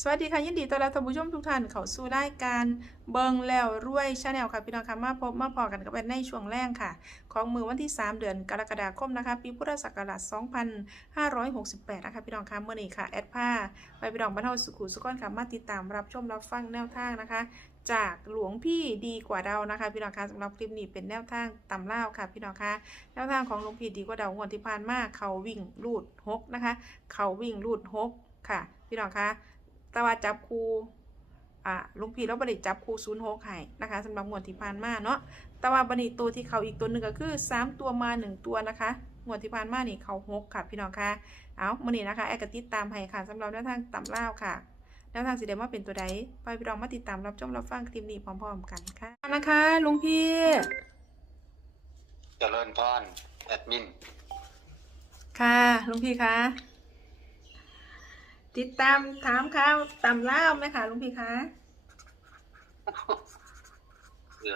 สวัสดีค่ะ ยินดีต้อนรับท่านผู้ชมทุกท่านเข้าสู่รายการเบิงแล้วรวยชาแนลค่ะ พี่น้องค่ะมาพบมาพอกันกับในช่วงแรกค่ะ ของมือวันที่ 3 เดือนกรกฎาคมนะคะ ปีพุทธศักราช 2568 นะคะ พี่น้องค่ะเมื่อนี้ค่ะ แอดผ้าไปพี่น้องบรรเทาสุขุสุขอนค่ะ มาติดตามรับชมรับฟังแนวทางนะคะ จากหลวงพี่ดีกว่าเรานะคะ พี่น้องคะสำหรับคลิปนี้เป็นแนวทางตำเล่าค่ะ พี่น้องคะแนวทางของหลวงพี่ดีกว่าเรางวดที่ผ่านมาเขาวิ่งรูดหกนะคะ เขาวิ่งรูดหกค่ะ พี่น้องคะ แต่ว่าจับคูอ่าหลุงพี่เราบริจับคูศูนย์หกให้นะคะสำหรับงวดที่ผ่านมาเนาะแต่ว่าบันนี้ตัวที่เขาอีกตัวหนึ่งก็คือสามตัวมาหนึ่งตัวนะคะงวดที่ผ่านมานี่เขาหกค่ะพี่น้องคะเอามื่อนี้นะคะแอกกติดตามให้ค่ะสำหรับแนวทางตำเล่าวค่ะแนวทางสีแดงว่าเป็นตัวใดไปพี่น้องมาติดตามรับชมรับฟังคลิปนี้พร้อมๆกันค่ะนะคะลุงพี่เจริญพรแอดมินค่ะลุงพี่คะ ติดตามถามข่าวตำเล่าวไหมคะลุงพี่คะ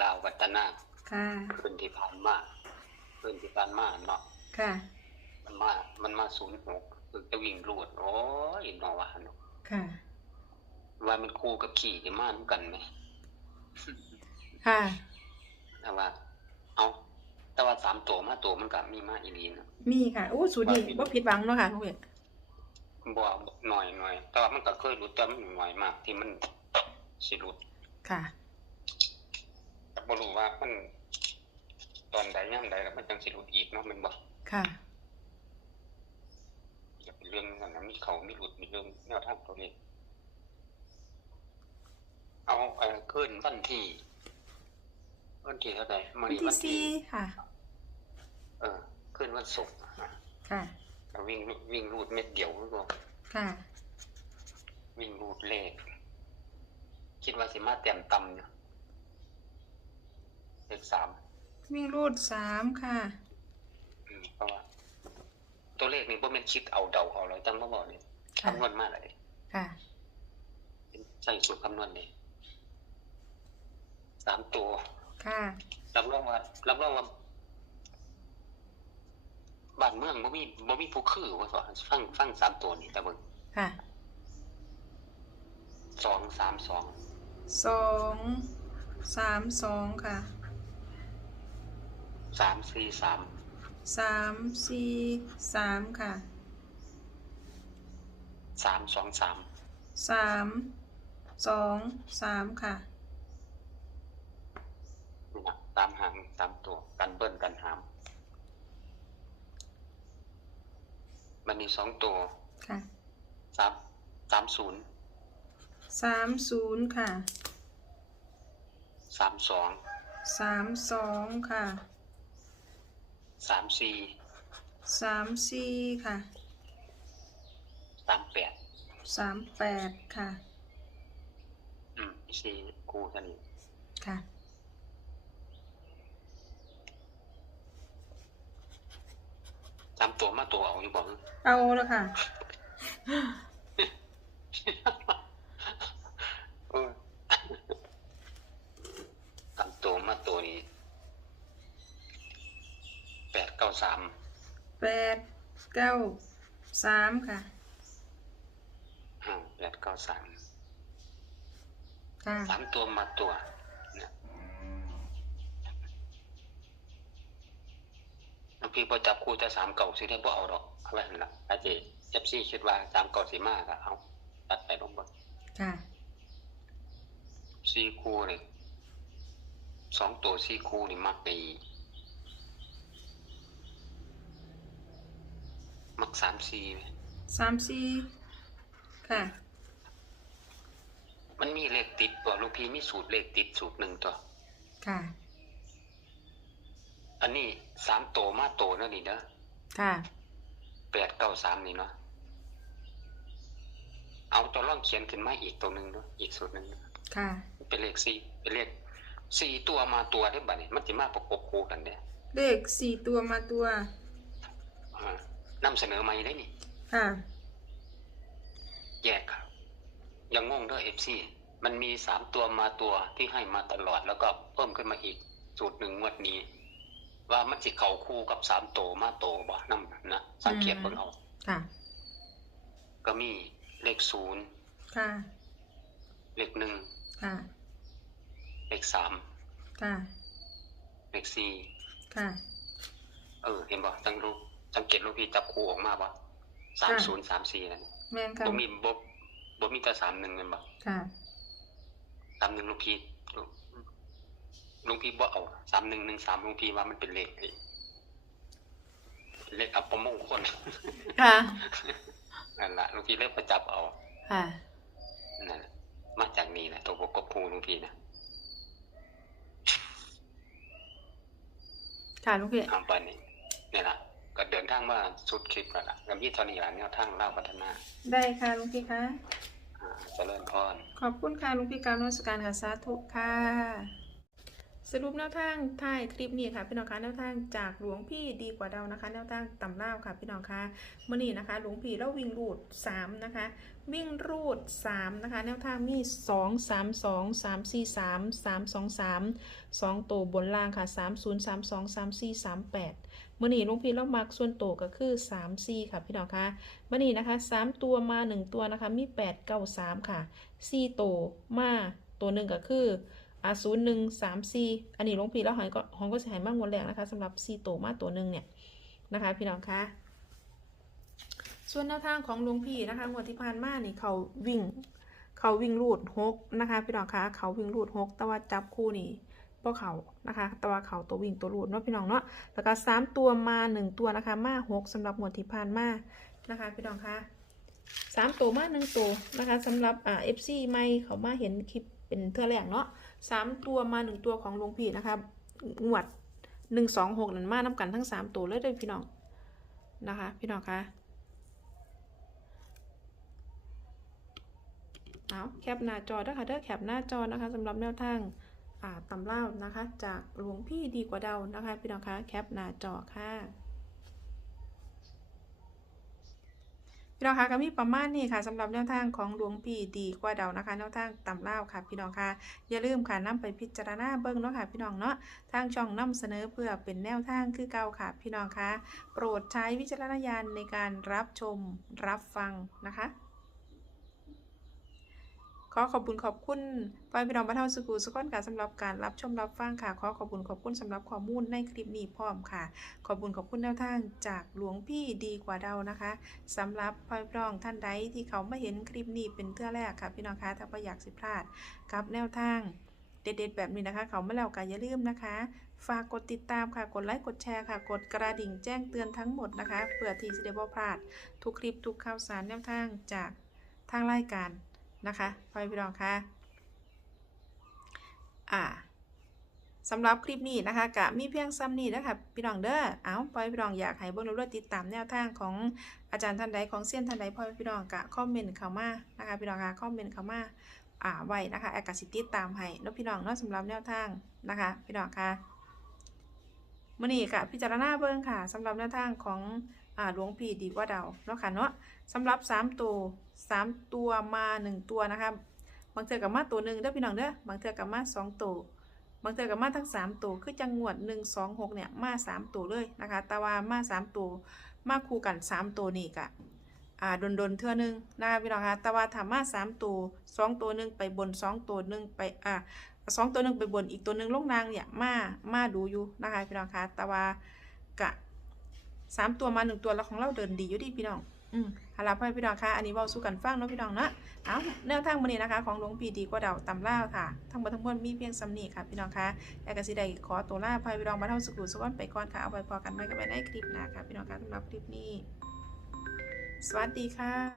ลาววัฒนาค่ะพื้นที่ผ่านมาพื้นที่ผ่านมาเนาะค่ะ มันมา มันมาศูนย์หกคือจะวิ่งรูดโอ้ยนอว่าเนาะค่ะ ว่ามันคู่กับขี่ที่มาด้วยกันไหมค่ะ แต่ว่า เอาแต่ว่าสามตัวมาตัวมันกับมีมาอีนีนะ มีค่ะโอ้สูตรนี้ว่าผิดหวังเนาะค่ะลุงพี่ บ่หน่อยหน่อยแต่ว่ามันก็เคยรุดแต่มันหน่อยมาก ที่มันสิรุดค่ะแต่บ่รู้ว่ามันตอนใดย่ำใดแล้วมันจังสิรุดอีกเนาะแมันบ่ค่ะอย่าเป็นเรื่องนั้นนะมีเขามีหลุดมีเรื่องแนวทางตัวนี้ เอาเอ่อขึ้นวันที่วันที่เท่าไหร่มื่วัอนนี้ที่วันที่สี่ค่ะ เออขึ้นวันศุกร์อะค่ะก็ วิ่งวิ่งรูดเม็ดเดียวก็ค่ะ วิ่งรูดเลข คิดว่าสิมาเต็มตำอยู่เลขสามวิ่งรูดสามค่ะอืมเพราะว่า ตัวเลขนี่บ่แม่นคิดเอาเดาเอาเลยตั้งมาบอกนี่ค่ะคำนวณมาเลยค่ะใส่สูตรคำนวณนี่สามตัว ค่ะรับรองว่ารับรองว่า บ้านเมืองบ่มีบ่มีผู้คือว่าสอนฟังฟังสามตัวนี่แต่เบิ่งค่ะสองสามสองสองสามสองค่ะสามสี่สามสามสี่สามค่ะสามสองสามสามสองสามค่ะนี่นะตามหางตามตัวกันเบิ้ลกันหาม มันมีสองตัวค่ะสามสามศูนย์สามศูนย์ค่ะสามสองสามสองค่ะสามสี่สามสี่ค่ะสามแปดสามแปดค่ะ อืมสี่คู่เท่านี้ค่ะ สามตัวมาตัวเอาอยู่บ่เอาแล้วค่ะเออสามตัวมาตัวนี้แปดเก้าสามแปดเก้าสามค่ะห้าแปดเก้าสามค่ะสามตัวมาตัวเนี่ยน้อง พี่พอจับคู่จะสามเก่าสิได้บ่เอาดอกเอาไว้หั่นละอาเจเอฟซีคิดว่าสามเก่าสีมากอะเอาตัดไปลงบนค่ะสี่คู่เลยสองตัวสี่คู่นี่มักไปมักสามสี่ไหมสามสี่ค่ะ มันมีเลขติดตัวลูกพี่มีสูตรเลขติดสูตรหนึ่งตัว ค่ะ อันนี้สามตัวมาตัวนั่นนี่เด้อค่ะแปดเก้าสามนี่เนาะเอาตัวร่องเขียนขึ้นมาอีกตัวหนึ่งเนาะอีกสูตรหนึ่งเนาะค่ะ เป็นเลขสี่เป็นเลขสี่ตัวมาตัวได้บัดนี้มันจะมาประกบคู่กันเนี่ยเลขสี่ตัวมาตัวนำเสนอมาได้นี่ค่ะ แยกครับยังงงเด้อเอฟซีมันมีสามตัวมาตัวที่ให้มาตลอดแล้วก็เพิ่มขึ้นมาอีกสูตรหนึ่งงวดนี้ ว่ามันสิเข่าคู่กับสามตัวมาตัวบ่นำนะสังเกตเบิ่งเอาค่ะ ก็มีเลขศูนย์ค่ะ เลขหนึ่งค่ะ เลขสามค่ะ เลขสี่ค่ะ เออ เห็นบ่ตั้งรูปสังเกตลูกพี่จับคู่ออกมาบ่สามศูนย์สามสี่นั่นแม่นค่ะบ่มีบ่บ่มีแต่สามหนึ่งแม่นบ่ค่ะสามหนึ่งลูกพี่ ลูกลุงพี่บ่เอาสามหนึ่งหนึ่งสามลุงพี่ว่ามันเป็นเลขไอ้เลขอัปมงคลค่ะนั่นล่ะลุงพี่เลือกประจับเอาค่ะนั่นแหละมาจากนี้นะตัวประกบคู่ลุงพี่นะค่ะลุงพี่ทำไปนี่นี่ล่ะก็เดินทางมาสุดคลิปแล้วล่ะกับยี่เท่านี้ล่ะแนวทางเล่าพัฒนา ได้ค่ะลุงพี่คะอ่าเจริญพรขอบคุณค่ะลุงพี่การนมัสการค่ะสาธุค่ะ สรุปแนวทางท้ายคลิปนี้ค่ะ พี่น้องคะแนวทางจากหลวงพี่ดีกว่าเดานะคะ แนวทางต่ำเล่าค่ะ พี่น้องคะมื่อนี้นะคะ หลวงพี่แล้ววิ่งรูด3นะคะ วิ่งรูด3นะคะ แนวทางมี 2 3 2 3 4 3 3 2 3 2ตัวบนล่างค่ะ 3 0 3 2 3 4 3 8มื่อนี้หลวงพี่แล้วมักส่วนตัวก็คือ3 4ค่ะพี่น้องคะมื่อนี้นะคะ 3 ตัวมา 1 ตัวนะคะมี 8 9 3 ค่ะ4ตัวมาตัวหนึ่งก็คือ อ่าศูนย์หนึ่งสามสี่อันนี้หลวงพี่แล้วหอยก็หองก็จะหายมากงวดแรกนะคะสำหรับสี่ตัวมาตัวหนึ่งเนี่ยนะคะพี่น้องคะส่วนแนวทางของหลวงพี่นะคะงวดที่ผ่านมานี่เขาวิ่ง เขาวิ่งรูดหกนะคะ พี่น้องคะเขาวิ่งรูดหกแต่ว่าจับคู่นี่พวกเขานะคะ แต่ว่าเขาตัววิ่งตัวรูดเนาะพี่น้องเนาะแล้วก็สามตัวมาหนึ่งตัวนะคะ มาหกสำหรับงวดที่ผ่านมานะคะ พี่น้องคะสามตัวมาหนึ่งตัวนะคะสำหรับอ่าเอฟซีไม่เขามาเห็นคลิปเป็นเท่าแรกเนาะ สามตัวมาหนึ่งตัวของหลวงพี่นะคะงวดหนึ่งสองหกนั่นมาน้ำกันทั้งสามตัวเลยเด้อพี่น้องนะคะ พี่น้องคะเอาแคปหน้าจอเด้อค่ะเด้อแคปหน้าจอนะคะสำหรับแนวทางอ่าตำเล่านะคะ จากหลวงพี่ดีกว่าเดานะคะ พี่น้องคะแคปหน้าจอค่ะ พี่น้องคะก็มีประมาณนี้ค่ะสำหรับแนวทางของหลวงพี่ดีกว่าเดานะคะแนวทางตำเล่าค่ะ พี่น้องคะอย่าลืมค่ะนำไปพิจารณาเบิ้งเนาะค่ะ พี่น้องเนาะทางช่องนำเสนอเพื่อเป็นแนวทางคือเก่าค่ะ พี่น้องคะโปรดใช้วิจารณญาณในการรับชมรับฟังนะคะ อขอบคุณขอบคุณพ่อพี่น้องบ้านเฮาสุกูสุกคนค่ะสำหรับการรับชมรับฟังค่ะ ขอขอบคุณขอบคุณสำหรับข้อมูลในคลิปนี้พร้อมค่ะ ขอบคุณขอบคุณแนวทางจากหลวงพี่ดีกว่าเดานะคะสำหรับพ่อพี่น้องท่านใดที่เขาไมาเห็นคลิปนี้เป็นเทื่อแรกค่ะพี่น้องคะถ้าบ่อยากสิพลาดกับแนวทางเด็ดๆแบบนี้นะคะ เขามาแล้วก็อย่าลืมนะคะ ฝากกดติดตามค่ะ กดไลค์ กดแชร์ค่ะ กดกระดิ่งแจ้งเตือนทั้งหมดนะคะ เพื่อที่จะได้บ่พลาด ทุกคลิปทุกข่าวสารแนวทางจากทางรายการ นะคะพ่อพี่น้องคะอ่าสำหรับคลิปนี้นะคะกะมีเพียงซ้ำนี้นะคะพี่น้องเด้อเอาพ่อพี่น้องอยากให้เบิ่งเรื่อยติดตามแนวทางของอาจารย์ท่านใดของเซียนท่านใดพ่อพี่น้องกะคอมเมนต์เข้ามานะคะพี่น้องคะคอมเมนต์เข้ามาอ่าไว้นะคะแอากาสิติดตามให้เน้องพี่น้องเนาะสำหรับแนวทางนะคะพี่น้องค่ะมื่อนี้ค่ะพิจารณาเบิ่งค่ะสำหรับแนวทางของ อ่าหลวงพี่ดีกว่าเดาเนาะค่ะเนาะสำหรับสามตัวสามตัวมาหนึ่งตัวนะคะบางเทือกับมาตัวหนึ่งเด้อพี่น้องเด้อบางเทือกับมาสองตัวบางเทือกับมาทั้งสามตัวคือจังงวดหนึ่งสองหกเนี่ยมาสามตัวเลยนะคะแต่ว่ามาสามตัวมาคู่กันสามตัวนี่กะอ่าดนๆเทื่อหนึงนะคะพี่น้องคะแต่ว่าถามมาสามตัวสองตัวหนึ่งไปบนสองตัวหนึ่งไปอ่าสองตัวหนึ่งไปบนอีกตัวหนึ่งลงนางเนี่ยมามาดูอยู่นะคะพี่น้องคะแต่ว่ากะ สามตัวมาหนึ่งตัวแล้วของเราเดินดีอยู่ดีพี่น้อง อืมฮาลาพ่อพี่น้องคะอันนี้เว้าสู้กันฟังเนาะพี่น้องเนาะเอาแนวทางมันนี้นะคะ ของหลวงพี่ดีกว่าเดาตำล่าค่ะ ทั้งหมดทั้งมวลมีเพียงสำนีค่ะพี่น้องคะแอกสิได้ขอตัวลาพ่อพี่น้องมาเท่าสุขุสุขวันไปก่อนค่ะ เอาไปพอกันไว้กันไปในคลิปหน้าค่ะพี่น้องคะสำหรับคลิปนี้ สวัสดีค่ะ